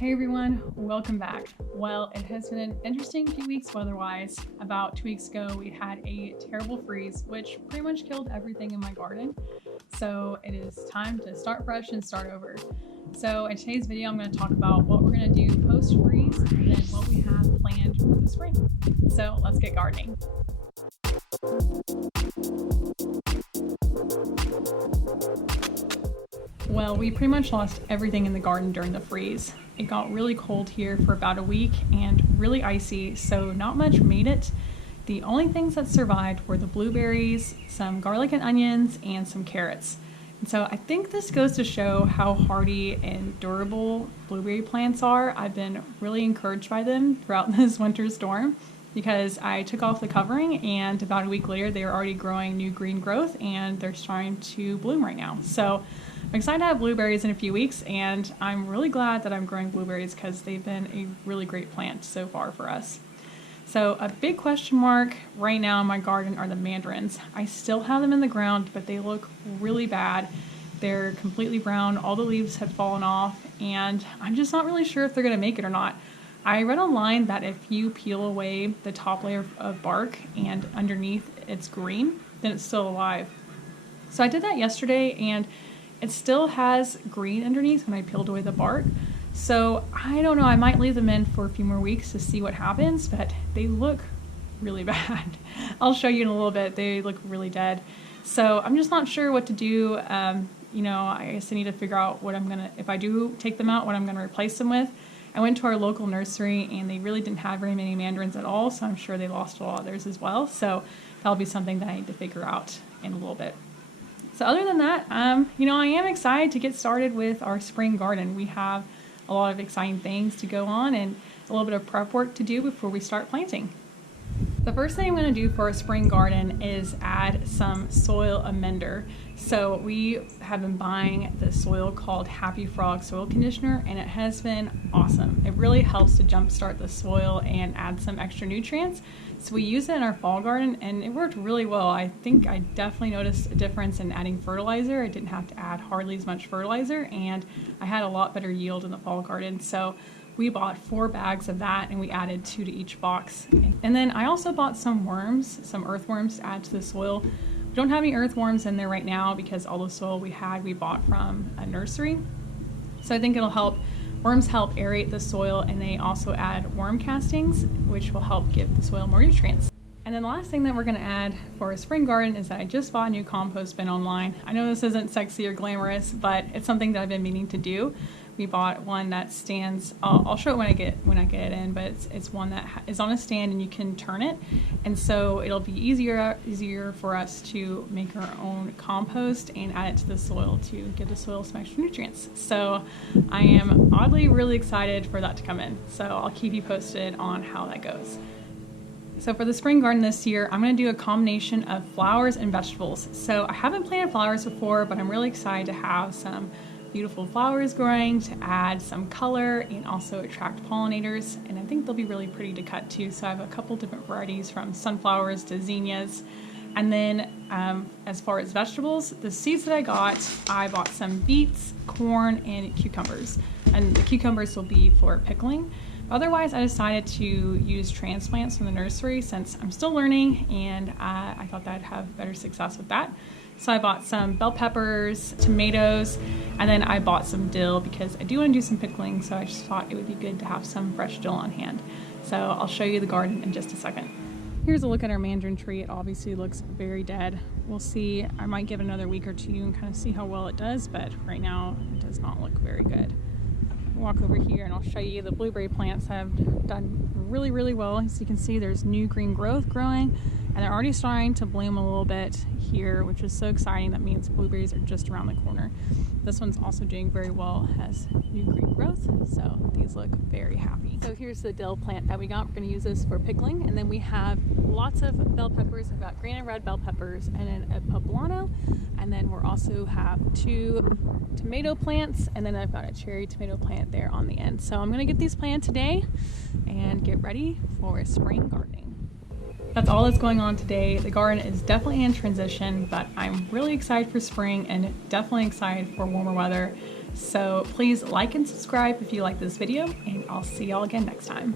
Hey everyone, welcome back. Well, it has been an interesting few weeks weather-wise. About 2 weeks ago, we had a terrible freeze, which pretty much killed everything in my garden. So it is time to start fresh and start over. So in today's video, I'm going to talk about what we're going to do post-freeze and then what we have planned for the spring. So let's get gardening. Well, we pretty much lost everything in the garden during the freeze. It got really cold here for about a week and really icy, so not much made it. The only things that survived were the blueberries, some garlic and onions, and some carrots. And so I think this goes to show how hardy and durable blueberry plants are. I've been really encouraged by them throughout this winter storm because I took off the covering and about a week later they were already growing new green growth and they're starting to bloom right now. So I'm excited to have blueberries in a few weeks, and I'm really glad that I'm growing blueberries because they've been a really great plant so far for us. So a big question mark right now in my garden are the mandarins. I still have them in the ground, but they look really bad. They're completely brown, all the leaves have fallen off, and I'm just not really sure if they're gonna make it or not. I read online that if you peel away the top layer of bark and underneath it's green, then it's still alive. So I did that yesterday, and it still has green underneath when I peeled away the bark. So I don't know, I might leave them in for a few more weeks to see what happens, but they look really bad. I'll show you in a little bit, they look really dead. So I'm just not sure what to do. I guess I need to figure out what I'm gonna, if I do take them out, what I'm gonna replace them with. I went to our local nursery and they really didn't have very many mandarins at all, so I'm sure they lost a lot of theirs as well. So that'll be something that I need to figure out in a little bit. So other than that, I am excited to get started with our spring garden. We have a lot of exciting things to go on and a little bit of prep work to do before we start planting. The first thing I'm going to do for a spring garden is add some soil amender. So we have been buying this soil called Happy Frog soil conditioner, and it has been awesome. It really helps to jumpstart the soil and add some extra nutrients. So we used it in our fall garden and it worked really well. I think I definitely noticed a difference in adding fertilizer. I didn't have to add hardly as much fertilizer, and I had a lot better yield in the fall garden. So we bought 4 bags of that and we added 2 to each box. And then I also bought some worms, some earthworms to add to the soil. We don't have any earthworms in there right now because all the soil we had we bought from a nursery. So I think it'll help. Worms help aerate the soil, and they also add worm castings, which will help give the soil more nutrients. And then the last thing that we're going to add for a spring garden is that I just bought a new compost bin online. I know this isn't sexy or glamorous, but it's something that I've been meaning to do. We bought one that stands, I'll show it when I get it in, but it's one that is on a stand and you can turn it. And so it'll be easier for us to make our own compost and add it to the soil to give the soil some extra nutrients. So I am oddly really excited for that to come in. So I'll keep you posted on how that goes. So for the spring garden this year, I'm going to do a combination of flowers and vegetables. So I haven't planted flowers before, but I'm really excited to have some beautiful flowers growing to add some color and also attract pollinators, and I think they'll be really pretty to cut too. So I have a couple different varieties from sunflowers to zinnias. And then as far as vegetables, the seeds that I bought some beets, corn, and cucumbers, and the cucumbers will be for pickling. Otherwise, I decided to use transplants from the nursery since I'm still learning, and I thought that I'd have better success with that. So I bought some bell peppers, tomatoes, and then I bought some dill because I do want to do some pickling, so I just thought it would be good to have some fresh dill on hand. So I'll show you the garden in just a second. Here's a look at our mandarin tree. It obviously looks very dead. We'll see. I might give it another week or two and kind of see how well it does, but right now it does not look very good. Walk over here and I'll show you the blueberry plants have done really, really well. As you can see, there's new green growth growing, and they're already starting to bloom a little bit here, which is so exciting. That means blueberries are just around the corner. This one's also doing very well, has new green growth, so these look very happy. So here's the dill plant that we got. We're going to use this for pickling, and then we have lots of bell peppers. I've got green and red bell peppers, and then a poblano, and then we're also have 2 tomato plants, and then I've got a cherry tomato plant there on the end. So I'm going to get these planted today and get ready for spring gardening. That's all that's going on today. The garden is definitely in transition, but I'm really excited for spring and definitely excited for warmer weather. So please like and subscribe if you like this video, and I'll see y'all again next time.